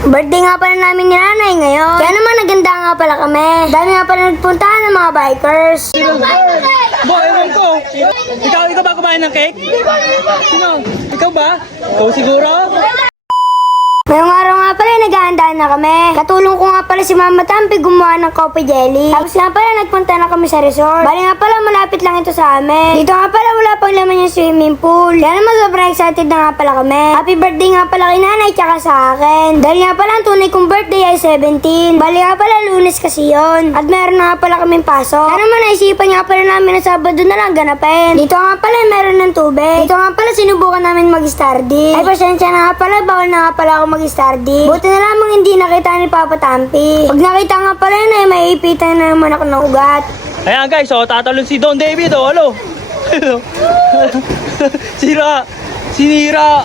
Birthday nga pala namin ni nanay ngayon. Kaya naman naganda nga pala kami. Dami nga pala nagpuntahan ng mga bikers. Bo, ewan ko. Ikaw, ikaw ba kumain ng cake? Sino? Ikaw ba? Ikaw siguro? Ngayong araw nga pala, naghahanda na kami. Katulong ko nga pala si Mama Tampi gumawa ng coffee jelly. Tapos nga pala, nagpunta na kami sa resort. Bali nga pala, malapit lang ito sa amin. Dito nga pala, wala pang laman yung swimming pool. Kaya naman sobrang excited na nga pala kami. Happy birthday nga pala kay nanay tsaka sa akin. Dahil nga pala, ang tunay kong birthday ay 17. Bali nga pala, lunes kasi yon. At meron nga pala kaming pasok. Kaya naman, naisipan nga pala namin na Sabado na lang ganapin. Dito nga pala, meron ng tubig. Dito nga pala, sinubukan namin mag-stardy. Ay, pasensya na nga pala, bawal na nga pala ako mag-stardy. Buti na lamang hindi nakita ni Papa Tampi. Pag nakita nga pala yun ay may ipitan na naman ako ng ugat. Ayan guys, oh, tatalon si Don David, oh, alo. Sira. Sinira.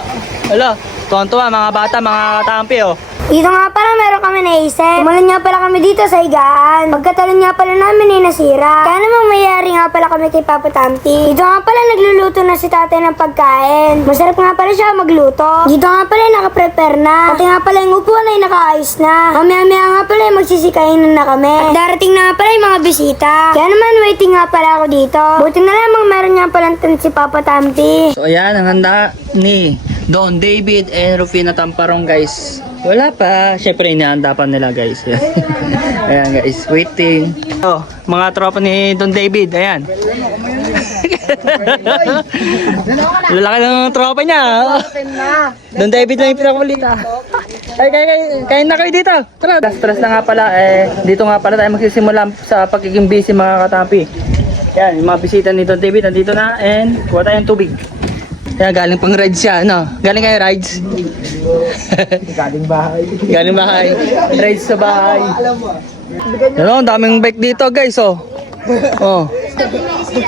Ala, tuwan-tuwa mga bata, mga tampi, oh. Dito nga pala meron kami naisip. Tumalon nga pala kami dito sa higaan. Pagkatalon nga pala namin ay nasira. Kaya naman mayari nga pala kami kay Papa Tampi. Dito nga pala nagluluto na si tatay ng pagkain. Masarap nga pala siya magluto. Dito nga pala nakaprepare na. Pati nga pala yung upuan ay nakaayos na. Mamaya-maya nga pala magsisikain na kami. At darating na nga pala yung mga bisita. Kaya naman waiting nga pala ako dito. Buti na lamang meron nga pala si Papa Tampi. So ayan, ang handa ni Don David and Rufina Tamparong guys. Wala pa. Siyempre, inihanda pa nila guys. ayan guys, waiting. Oh, mga tropa ni Don David, ayan. Lalaki ng tropa niya. Don David lang yung pinakamalita. Ay, kaya, kaya, kaya na kayo dito. Tara. Stress na nga pala, eh, dito nga pala tayo magsisimula sa pagiging busy mga katampi. Yan, yung mga bisita ni Don David, nandito na, and kuha tayong tubig. Kaya galing pang rides siya, ano? Galing kayo rides? galing bahay. galing bahay. Rides sa bahay. Ano, ang daming bike dito guys, oh. Oh.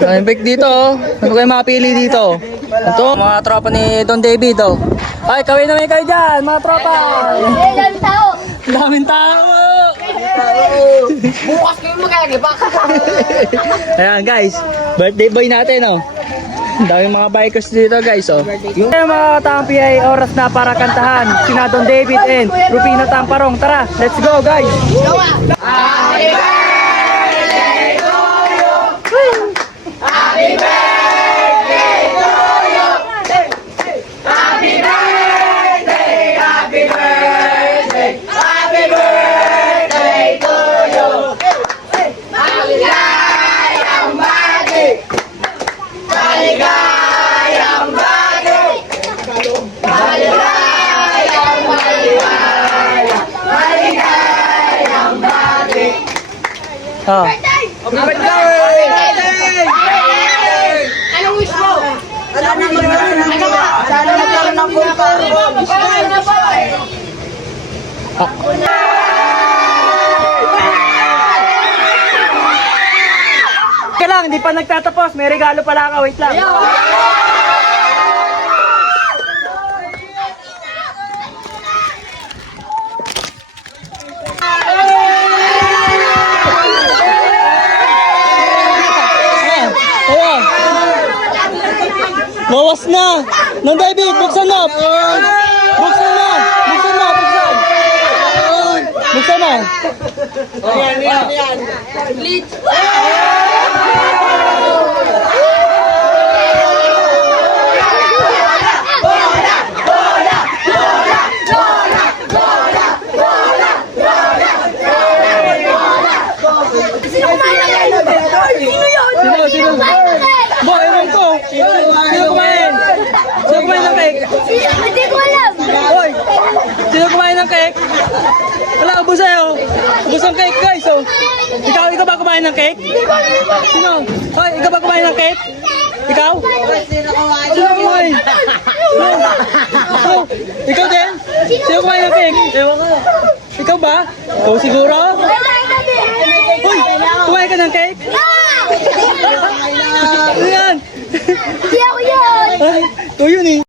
Daming bike dito, oh. Ano kayo mapili dito? Ito, mga tropa ni Don David, oh. Ay, kawin naman kayo dyan, mga tropa. Ang daming tao. Bukas kayo maglalagay, baka Ayan guys, birthday boy natin oh. Daming mga bikers dito guys oh. Yung mga katampi ay oras na para kantahan sina Don David and Rufina Tamparong. Tara, let's go guys! Oh. Anong wish mo? Sana magkaroon ng Sana magkaroon ng bulkan. Ka lang, hindi pa nagtatapos. May regalo pala ka. Wait lang. Bawas na. Nang David, buksan na. Buksan na. Buksan na. Buksan. Buksan na. Sino? Sino? Bo, ewan ko. Sino kumain? Sino kumain ng cake? Hindi ko alam. Hoy! Sino kumain ng cake? Wala, ubus sa'yo. Ubus ang cake, guys. Oh. Ikaw, ikaw ba kumain ng cake? Sino? Hoy, ikaw ba kumain ng cake? Ikaw? Sino kumain? Oh, ikaw din? Sino kumain ng cake? Ewan ko. Ikaw ba? Ikaw siguro? Hoy! Kumain ka ng cake? Ano yan? Hindi ako yun. Ay, ito yun eh.